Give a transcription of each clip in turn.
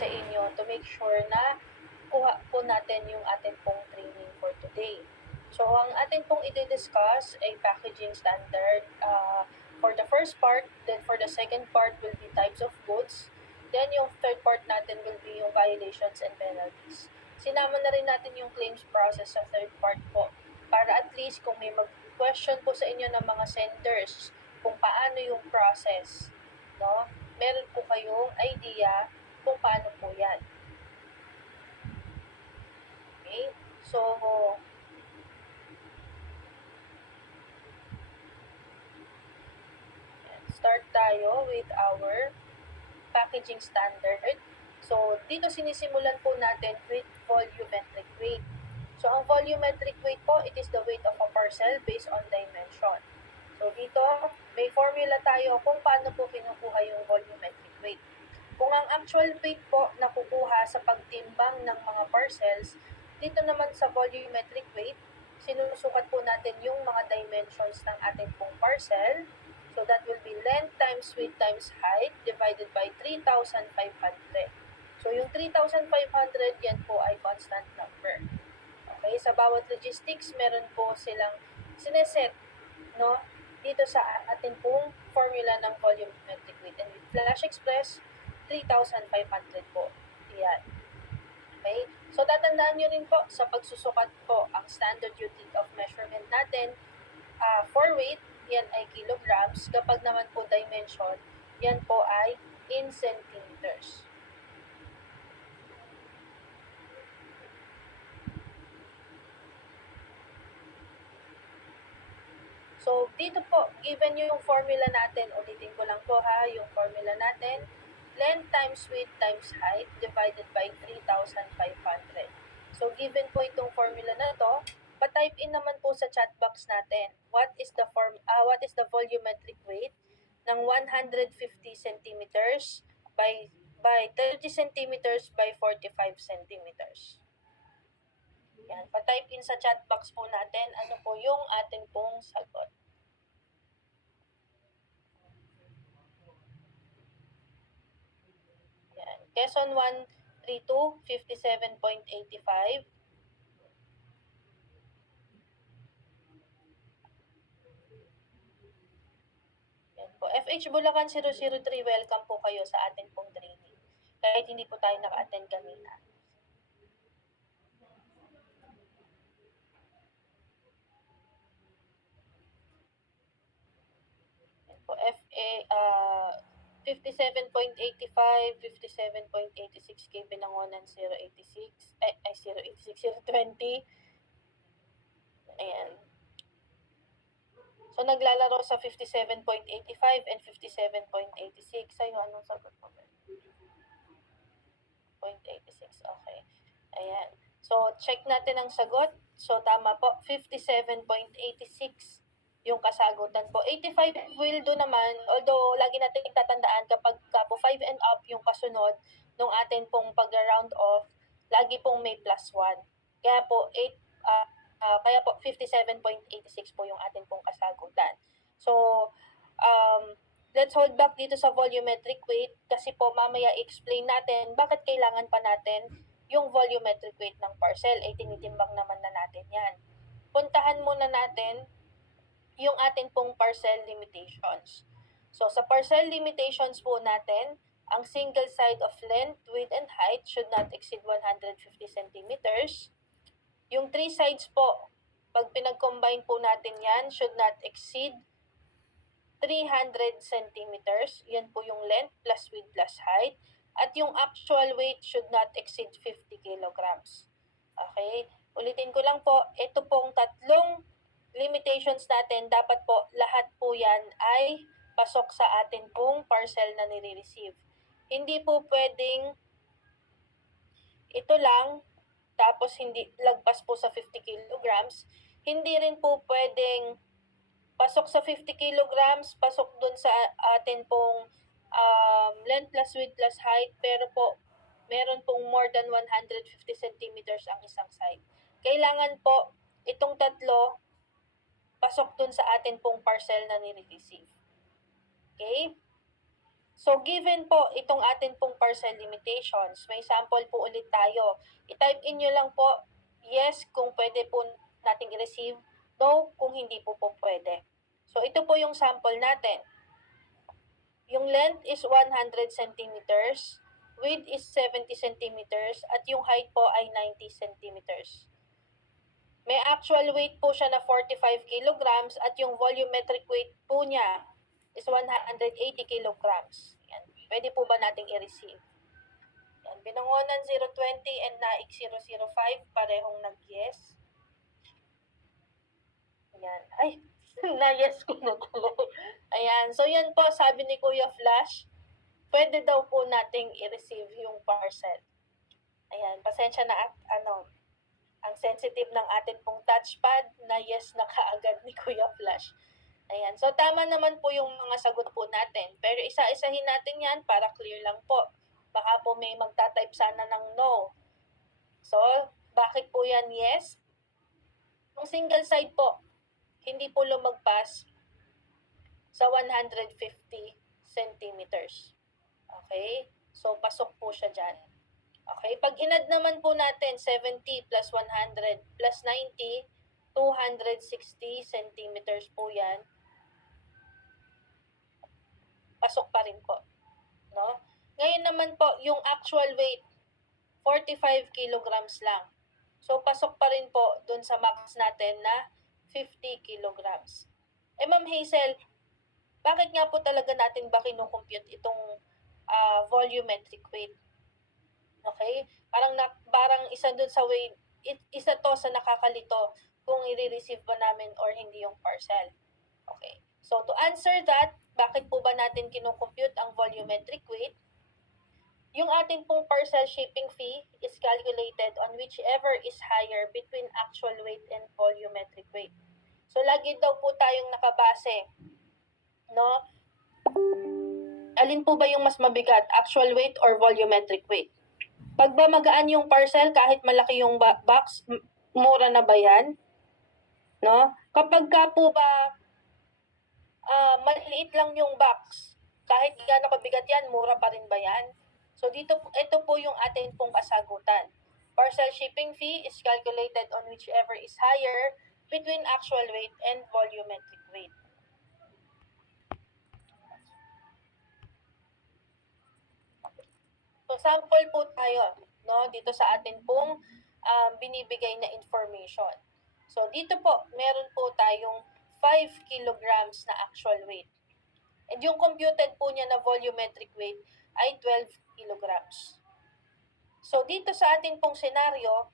sa inyo to make sure na kuha po natin yung atin pong training for today. So, ang atin pong i-discuss ay packaging standard for the first part, then for the second part will be types of goods, then yung third part natin will be yung violations and penalties. Sinama na rin natin yung claims process sa third part po para at least kung may mag-question po sa inyo ng mga senders kung paano yung process, no? Meron po kayong idea kung paano po yan. Okay? So, start tayo with our packaging standard. So, dito sinisimulan po natin with volumetric weight. So, ang volumetric weight po, it is the weight of a parcel based on dimension. So, dito, may formula tayo kung paano po kinukuha yung volumetric weight. Kung ang actual weight po nakukuha sa pagtimbang ng mga parcels, dito naman sa volumetric weight, sinusukat po natin yung mga dimensions ng ating pong parcel. So, that will be length times width times height divided by 3,500. So, yung 3,500, yan po ay constant number. Okay, sa bawat logistics, meron po silang sineset, no, dito sa ating pong formula ng volumetric weight. And with Flash Express, 3,500 po. Yan. Okay? So, tatandaan nyo rin po sa pagsusukat po ang standard unit of measurement natin for weight, yan ay kilograms. Kapag naman po dimension, yan po ay in centimeters. So, dito po, given nyo yung formula natin, ulitin ko lang po ha, yung formula natin, length times width times height divided by 3,500. So, given po itong formula na to, pa-type in naman po sa chat box natin, what is the volumetric weight ng 150 centimeters by 30 centimeters by 45 centimeters. Yan, pa-type in sa chat box po natin, ano po yung ating pong sagot. Quezon 132, 57.85. Yan po. FH Bulacan 003, welcome po kayo sa atin pong training. Kahit hindi po tayo naka-attend kanina. Yan po. FA, 57.85, 57.86 kay binangonan 086, 020. Ayan. So, naglalaro sa 57.85 and 57.86. Sa'yo, anong sagot mo? 0.86, okay. Ayan. So, check natin ang sagot. So, tama po, 57.86 yung kasagutan po. 85 will do naman, although lagi natin itatandaan kapag po 5 and up yung kasunod nung atin pong pag-round off, lagi pong may plus 1. Kaya po, kaya po 57.86 po yung atin pong kasagutan. So, let's hold back dito sa volumetric weight kasi po mamaya explain natin bakit kailangan pa natin yung volumetric weight ng parcel. Tinitimbang naman na natin yan. Puntahan muna natin yung atin pong parcel limitations. So, sa parcel limitations po natin, ang single side of length, width, and height should not exceed 150 centimeters. Yung three sides po, pag pinag-combine po natin yan, should not exceed 300 centimeters. Yan po yung length plus width plus height. At yung actual weight should not exceed 50 kilograms. Okay? Ulitin ko lang po, ito pong tatlong limitations natin, dapat po lahat po yan ay pasok sa atin pong parcel na nire-receive. Hindi po pwedeng ito lang, tapos hindi lagpas po sa 50 kilograms. Hindi rin po pwedeng pasok sa 50 kilograms, pasok dun sa atin pong length plus width plus height, pero po meron pong more than 150 centimeters ang isang side. Kailangan po itong tatlo pasok dun sa atin pong parcel na nire-receive. Okay? So, given po itong atin pong parcel limitations, may sample po ulit tayo. I-type in nyo lang po, yes kung pwede po nating i-receive, no kung hindi po pwede. So, ito po yung sample natin. Yung length is 100 centimeters, width is 70 centimeters, at yung height po ay 90 centimeters. May actual weight po siya na 45 kilograms at yung volumetric weight po niya is 180 kilograms. Yan. Pwede po ba nating i-receive? Yan. Binangonan 020 and Naik 005, parehong nag-yes. Yan. Ay, na-yes ko na tuloy. Ayan. So, yan po, sabi ni Kuya Flash, pwede daw po nating i-receive yung parcel. Ayan. Pasensya na at ang sensitive ng atin pong touchpad na yes na kaagad ni Kuya Flash. Ayan. So, tama naman po yung mga sagot po natin. Pero isa-isahin natin yan para clear lang po. Baka po may magta-type sana ng no. So, bakit po yan yes? Yung single side po, hindi po lumagpas sa 150 centimeters. Okay? So, pasok po siya dyan. Okay? Pag hinad naman po natin, 70 plus 100 plus 90, 260 centimeters po yan. Pasok pa rin po. No? Ngayon naman po, yung actual weight, 45 kilograms lang. So, pasok pa rin po dun sa max natin na 50 kilograms. Ma'am Hazel, bakit nga po talaga natin ba kinukompute itong volumetric weight? Okay? Parang isa dun sa weight, isa to sa nakakalito kung i-receive ba namin or hindi yung parcel. Okay. So, to answer that, bakit po ba natin kinukompute ang volumetric weight? Yung ating pong parcel shipping fee is calculated on whichever is higher between actual weight and volumetric weight. So, lagi daw po tayong nakabase, no? Alin po ba yung mas mabigat, actual weight or volumetric weight? Pag ba magaan yung parcel, kahit malaki yung box, mura na ba yan? No? Kapag ka po ba maliit lang yung box, kahit gaano kabigat yan, mura pa rin ba yan? So ito po yung atin pong kasagutan. Parcel shipping fee is calculated on whichever is higher between actual weight and volumetric weight. So sample po tayo, no, dito sa atin pong binibigay na information. So dito po, meron po tayong 5 kilograms na actual weight. And yung computed po niya na volumetric weight ay 12 kilograms. So dito sa ating pong senaryo,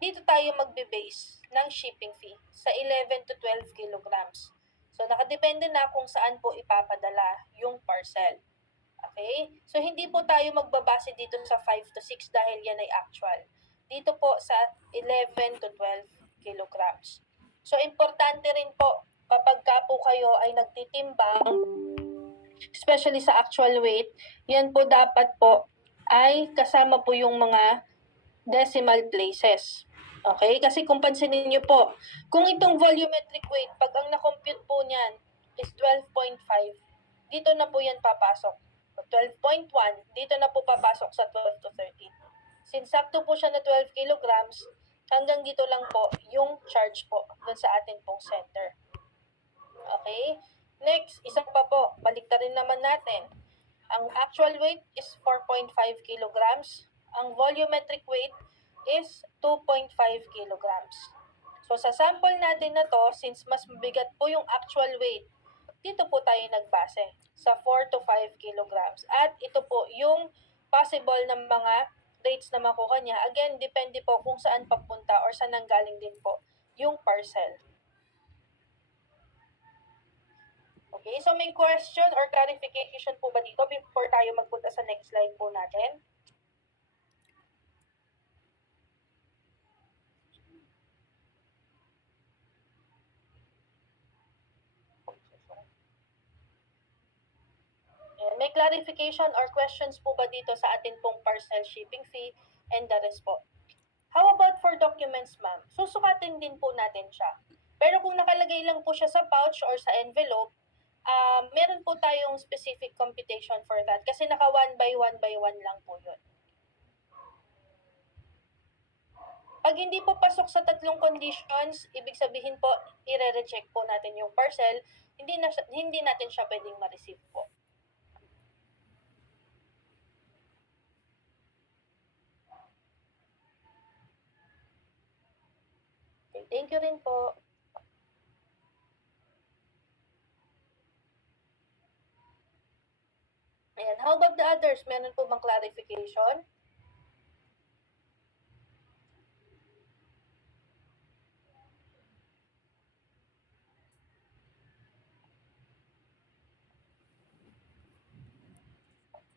dito tayo magbe-base ng shipping fee sa 11 to 12 kilograms. So nakadepende na kung saan po ipapadala yung parcel. Okay? So hindi po tayo magbabase dito sa 5 to 6 dahil yan ay actual. Dito po sa 11 to 12 kilograms. So importante rin po kapag ka po kayo ay nagtitimbang, especially sa actual weight, yan po dapat po ay kasama po yung mga decimal places. Okay? Kasi kung pansinin nyo po, kung itong volumetric weight, pag ang na-compute po niyan is 12.5, dito na po yan papasok. 12.1, dito na po papasok sa 12 to 13. Since sakto po siya na 12 kilograms, hanggang dito lang po yung charge po dun sa atin pong center. Okay? Next, isa pa po, baliktarin naman natin. Ang actual weight is 4.5 kilograms. Ang volumetric weight is 2.5 kilograms. So, sa sample natin na to, since mas mabigat po yung actual weight, dito po tayo nagbase sa 4 to 5 kilograms. At ito po yung possible ng mga rates na makuha niya. Again, depende po kung saan papunta or saan nanggaling din po yung parcel. Okay, so may question or clarification po ba dito before tayo magpunta sa next slide po natin? May clarification or questions po ba dito sa atin pong parcel shipping fee and the rest po? How about for documents, ma'am? Susukatin din po natin siya. Pero kung nakalagay lang po siya sa pouch or sa envelope, meron po tayong specific computation for that kasi naka 1 by 1 lang po yun. Pag hindi po pasok sa tatlong conditions, ibig sabihin po, i-reject po natin yung parcel, hindi natin siya pwedeng ma-receive po. Okay, thank you rin po. Ayan, how about the others? Meron po bang clarification?